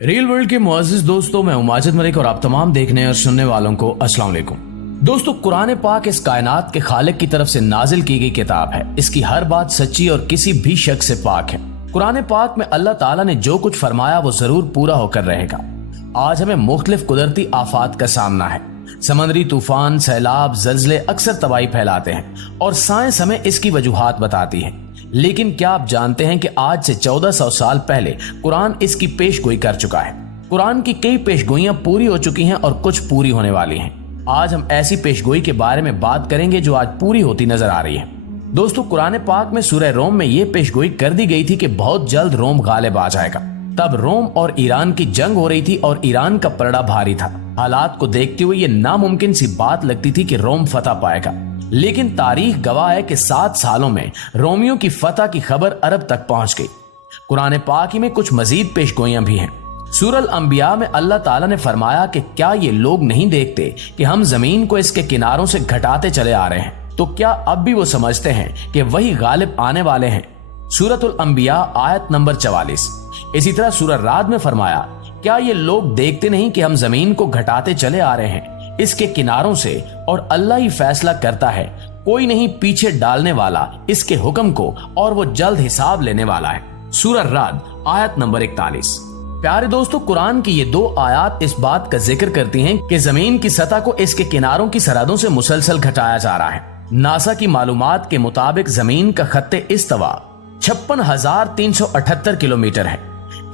Real world के मुअज़्ज़िज़ दोस्तों, मैं हूं माजिद मलिक और आप तमाम देखने और सुनने वालों को अस्सलाम वालेकुम। दोस्तों, कुरान पाक इस कायनात के खालिक की तरफ से नाजिल की गई किताब है। इसकी हर बात सच्ची और किसी भी शक से पाक है। कुरान पाक में अल्लाह ताला ने जो कुछ फरमाया वो जरूर पूरा होकर रहेगा। आज हमें मुख्तलिफ कुदरती आफात का सामना है। समंदरी तूफान, सैलाब, जल्जले अक्सर तबाही फैलाते हैं और साइंस हमें इसकी वजूहात बताती है। लेकिन क्या आप जानते हैं कि आज से 1400 साल पहले कुरान इसकी पेशगोई कर चुका है। कुरान की कई पेशगोइयां पूरी हो चुकी हैं और कुछ पूरी होने वाली हैं। आज हम ऐसी पेशगोई के बारे में बात करेंगे जो आज पूरी होती नजर आ रही है। दोस्तों, कुरान पाक में सूरह रोम में ये पेशगोई कर दी गई थी कि बहुत जल्द रोम गालिब आ जाएगा। तब रोम और ईरान की जंग हो रही थी और ईरान का पलड़ा भारी था। हालात को देखते हुए ये नामुमकिन सी बात लगती थी कि रोम फतह पाएगा। लेकिन तारीख गवाह है कि 7 सालों में रोमियों की फतह की खबर अरब तक पहुंच गई। कुरान पाक में कुछ मजीद पेशगोइयां भी हैं। सूरह अंबिया में अल्लाह ताला ने फरमाया कि क्या ये लोग नहीं देखते कि हम जमीन को इसके किनारों से घटाते चले आ रहे हैं, तो क्या अब भी वो समझते हैं कि वही गालिब आने वाले हैं। सूरह अंबिया आयत नंबर 44। इसी तरह सूरह राद में फरमाया, क्या ये लोग देखते नहीं कि हम जमीन को घटाते चले आ रहे हैं इसके किनारों से, और अल्लाह ही फैसला करता है, कोई नहीं पीछे डालने वाला इसके हुक्म को, और वो जल्द हिसाब लेने वाला है। सूरह राद आयत नंबर 41। प्यारे दोस्तों, कुरान की ये 2 आयत इस बात का जिक्र करती हैं कि जमीन की सतह को इसके किनारों की सरहदों से मुसलसल घटाया जा रहा है। नासा की मालूमात के मुताबिक जमीन का खत्ते इस्तवा 56,378 किलोमीटर है।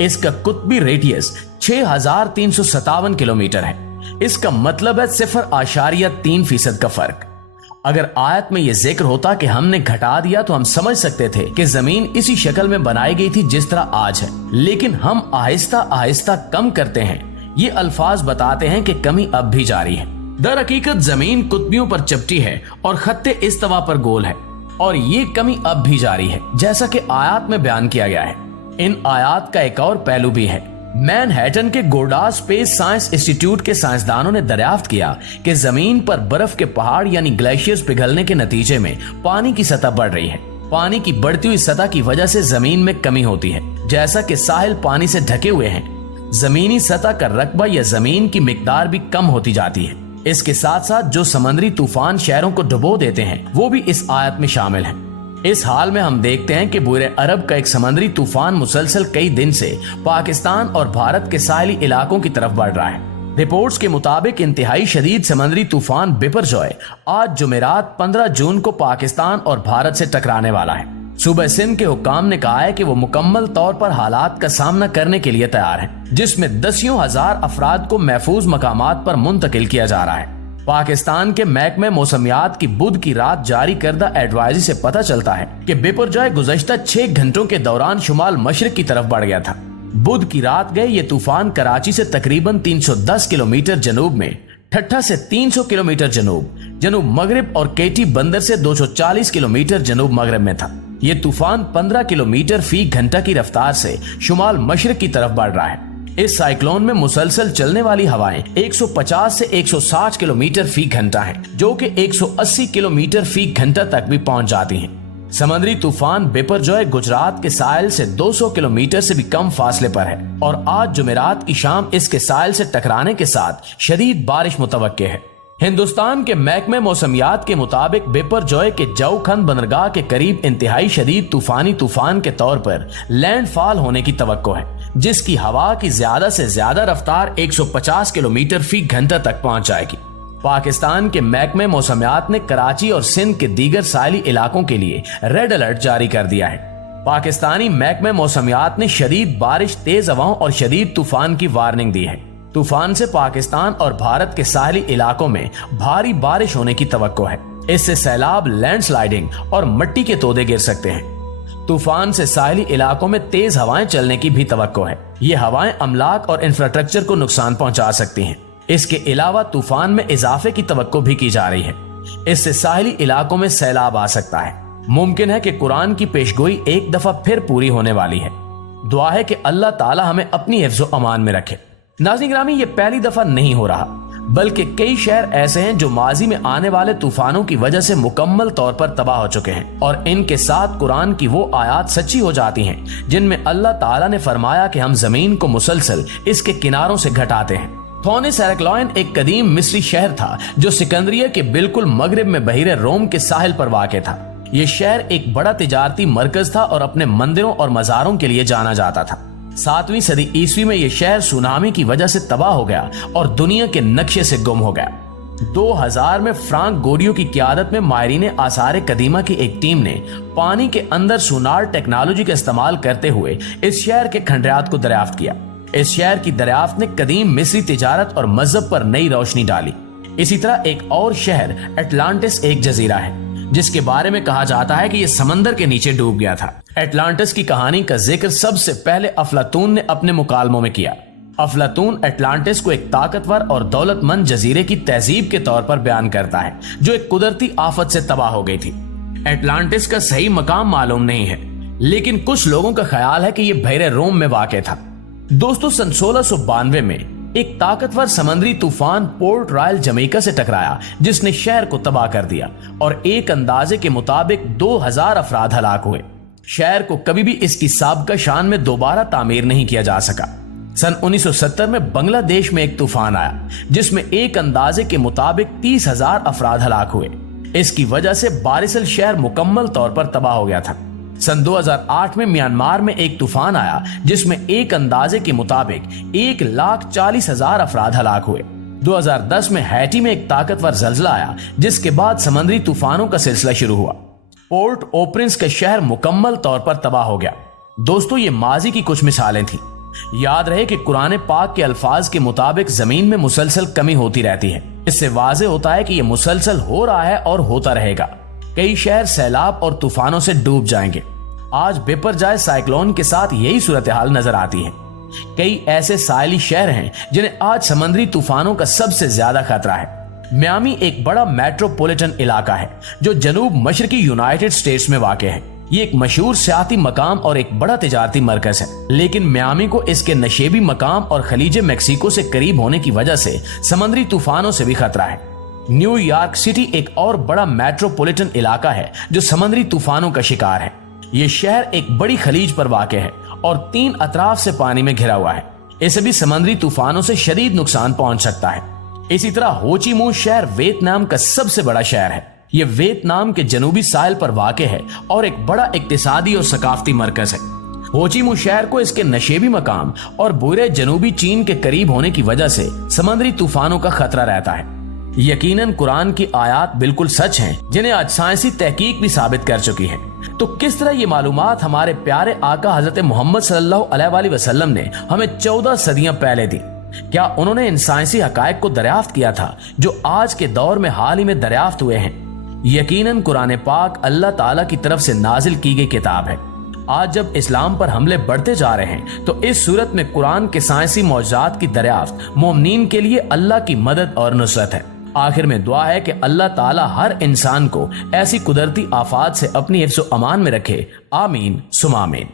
इसका कुतबी रेडियस 6,357 किलोमीटर है। इसका मतलब है 0.3% का फर्क। अगर आयत में यह जिक्र होता कि हमने घटा दिया तो हम समझ सकते थे कि जमीन इसी शक्ल में बनाई गई थी जिस तरह आज है, लेकिन हम आहिस्ता आहिस्ता कम करते हैं। ये अल्फाज बताते हैं कि कमी अब भी जारी है। दर हकीकत जमीन कुतबियों पर चपटी है और खत्ते इस्तवा पर गोल है, और ये कमी अब भी जारी है, जैसा कि आयत में बयान किया गया है। इन आयत का एक और पहलू भी है। मैनहट्टन के गोडार्ड स्पेस साइंस इंस्टीट्यूट के साइंसदानों ने दरियाफ्त किया कि जमीन पर बर्फ के पहाड़ यानी ग्लेशियर्स पिघलने के नतीजे में पानी की सतह बढ़ रही है। पानी की बढ़ती हुई सतह की वजह से जमीन में कमी होती है। जैसा कि साहिल पानी से ढके हुए हैं, जमीनी सतह का रकबा या जमीन की मिकदार भी कम होती जाती है। इसके साथ साथ जो समंदरी तूफान शहरों को डुबो देते हैं वो भी इस आयत में शामिल हैं। इस हाल में हम देखते हैं कि बुरे अरब का एक समंदरी तूफान मुसलसल कई दिन से पाकिस्तान और भारत के साहिली इलाकों की तरफ बढ़ रहा है। रिपोर्ट्स के मुताबिक इंतहाई शदीद समंदरी तूफान बिपरजॉय आज जुमेरात 15 जून को पाकिस्तान और भारत से टकराने वाला है। सूबा सिंध के हुक्काम ने कहा है कि वो मुकम्मल तौर पर हालात का सामना करने के लिए तैयार है, जिसमें दसियों हजार अफराद को महफूज मकामात पर मुंतकिल किया जा रहा है। पाकिस्तान के महकमे मौसमियात की बुध की रात जारी करदा एडवाइजरी से पता चलता है कि बिपरजॉय गुज़श्ता 6 घंटों के दौरान शुमाल मशरिक की तरफ बढ़ गया था। बुध की रात गए ये तूफान कराची से तकरीबन 310 किलोमीटर जनूब में, ठट्ठा से 300 किलोमीटर जनूब मगरिब और केटी बंदर से 240 किलोमीटर जनूब मगरिब में था। ये तूफान 15 किलोमीटर फी घंटा की रफ्तार से शुमाल मशरिक की तरफ बढ़ रहा है। इस साइक्लोन में मुसलसल चलने वाली हवाएं 150 से 160 किलोमीटर फी घंटा हैं, जो कि 180 किलोमीटर फी घंटा तक भी पहुंच जाती हैं। समंदरी तूफान बिपरजॉय गुजरात के साहिल से 200 किलोमीटर से भी कम फासले पर है और आज जुमेरात की शाम इसके साहिल से टकराने के साथ शदीद बारिश मुतवक्के है। हिंदुस्तान के महकमे मौसमियात के मुताबिक बिपरजॉय के जौखंद बंदरगाह के करीब इंतहाई शदीद तूफानी तूफान के तौर पर लैंडफॉल होने की तवक्को है, जिसकी हवा की ज्यादा से ज्यादा रफ्तार 150 किलोमीटर फी घंटा तक पहुंच जाएगी। पाकिस्तान के महकमे मौसमियात ने कराची और सिंध के दीगर साहिली इलाकों के लिए रेड अलर्ट जारी कर दिया है। पाकिस्तानी महकमे मौसमियात ने शदीद बारिश, तेज हवाओं और शदीद तूफान की वार्निंग दी है। तूफान से पाकिस्तान और भारत के साहिली इलाकों में भारी बारिश होने की तवक्को है। इससे सैलाब, लैंडस्लाइडिंग और मिट्टी के तोदे गिर सकते हैं। तूफान से साहिली इलाकों में तेज हवाएं चलने की भी तवक्को है। ये हवाएं अमलाक और इंफ्रास्ट्रक्चर को नुकसान पहुंचा सकती हैं। इसके अलावा तूफान में इजाफे की तवक्को भी की जा रही है। इससे साहिली इलाकों में सैलाब आ सकता है। मुमकिन है कि कुरान की पेशगोई एक दफा फिर पूरी होने वाली है। दुआ है कि अल्लाह ताला हमें अपनी हिफ्ज़ो अमान में रखे। नाज़रीन गिरामी, ये पहली दफा नहीं हो रहा। बल्कि कई शहर ऐसे हैं जो माजी में आने वाले तूफानों की वजह से मुकम्मल तौर पर तबाह हो चुके हैं, और इनके साथ कुरान की वो आयत सच्ची हो जाती हैं जिनमें अल्लाह ताला ने फरमाया कि हम जमीन को मुसलसल इसके किनारों से घटाते हैं। थोनिस हेरेक्लाइन एक कदीम मिस्री शहर था जो सिकंदरिया के बिल्कुल मगरिब में बहीरे रोम के साहिल पर वाक़ था। ये शहर एक बड़ा तिजारती मरकज था और अपने मंदिरों और मज़ारों के लिए जाना जाता था। 7वीं सदी ईस्वी में यह शहर सुनामी की वजह से तबाह हो गया और दुनिया के नक्शे से गुम हो गया। 2000 में फ्रांक गोडियो की क़यादत में माहिरीन आसार कदीमा की एक टीम ने पानी के अंदर सोनार टेक्नोलॉजी का इस्तेमाल करते हुए इस शहर के खंडरात को दरियाफ्त किया। इस शहर की दरियाफ्त ने कदीम मिस्री तिजारत और मजहब पर नई रोशनी डाली। इसी तरह एक और शहर एटलांटिस एक जजीरा है जिसके बारे में कहा जाता है कि यह समंदर के नीचे डूब गया था। एटलांटिस की कहानी का जिक्र सबसे पहले अफलातून ने अपने मुकालमों में किया। अफलातून एटलांटिस को एक ताकतवर और दौलतमंद जजीरे की तहजीब के तौर पर बयान करता है जो एक कुदरती आफत से तबाह हो गई थी। एटलांटिस का सही मकाम मालूम नहीं है, लेकिन कुछ लोगों का ख्याल है कि यह बहरे रोम में वाक़ था। दोस्तों, सन 1692 में एक ताकतवर समुद्री तूफान पोर्ट रॉयल जमैका से टकराया जिसने शहर को तबाह कर दिया और एक अंदाजे के मुताबिक 2000 अफराद हलाक हुए। शहर को कभी भी इसकी साबिका शान में दोबारा तामीर नहीं किया जा सका। सन 1970 में बांग्लादेश में एक तूफान आया जिसमें एक अंदाजे के मुताबिक 30,000 अफराद हलाक हुए। इसकी वजह से बारिसल शहर मुकम्मल तौर पर तबाह हो गया था। सन 2008 में म्यांमार में एक तूफान आया जिसमें एक अंदाजे के मुताबिक 1,40,000 अफराद हलाक हुए। 2010 में हैटी में एक ताकतवर जल्जला आया जिसके बाद समुद्री तूफानों का सिलसिला शुरू हुआ। पोर्ट ओ प्रिंस का शहर मुकम्मल तौर पर तबाह हो गया। दोस्तों, ये माजी की कुछ मिसालें थी। याद रहे कि कुरान पाक के अल्फाज के मुताबिक जमीन में मुसलसल कमी होती रहती है। इससे वाज़ेह होता है कि यह मुसलसल हो रहा है और होता रहेगा। कई शहर सैलाब और तूफानों से डूब जाएंगे। आज बेपरजाए साइक्लोन के साथ यही सूरत हाल नजर आती है। कई ऐसे साहिली शहर हैं जिन्हें आज समुद्री तूफानों का सबसे ज्यादा खतरा है। मियामी एक बड़ा मेट्रोपॉलिटन इलाका है जो जनूब मशरकी यूनाइटेड स्टेट्स में वाक़ है। ये एक मशहूर सियाती मकाम और एक बड़ा तिजारती मरकज है, लेकिन मियामी को इसके नशेबी मकाम और खलीज मेक्सिको से करीब होने की वजह से समुद्री तूफानों से भी खतरा है। न्यूयॉर्क सिटी एक और बड़ा मेट्रोपॉलिटन इलाका है जो समुद्री तूफानों का शिकार है। ये शहर एक बड़ी खलीज पर वाक़ है और 3 अतराफ से पानी में घिरा हुआ है। इसे भी समुद्री तूफानों से शदीद नुकसान पहुंच सकता है। इसी तरह हो ची मिन्ह शहर वियतनाम का सबसे बड़ा शहर है। ये वियतनाम के जनूबी साहिल पर वाक़ है और एक बड़ा इक्तिसादी और सकाफती मरकज है। हो ची मिन्ह शहर को इसके नशेबी मकाम और बुरे जनूबी चीन के करीब होने की वजह से समुद्री तूफानों का खतरा रहता है। यकीनन कुरान की आयत बिल्कुल सच हैं, जिन्हें आज साइंसी तहकीक भी साबित कर चुकी है। तो किस तरह ये मालूमात हमारे प्यारे आका हजरत मोहम्मद सल्लल्लाहु अलैहि वसल्लम ने हमें 14 सदियां पहले दी? क्या उन्होंने इन साइंसी हकायक को दरियाफ्त किया था जो आज के दौर में हाल ही में दरियाफ्त हुए हैं? यकीनन कुरान पाक अल्लाह ताला की तरफ से नाजिल की गई किताब है। आज जब इस्लाम पर हमले बढ़ते जा रहे हैं तो इस सूरत में कुरान के साइंसी मौजूदात की दरियाफ्त मोमिनीन के लिए अल्लाह की मदद और नुसरत है। आखिर में दुआ है कि अल्लाह ताला हर इंसान को ऐसी कुदरती आफात से अपनी हिफ्ज़-ओ-अमान में रखे। आमीन सुमा आमीन।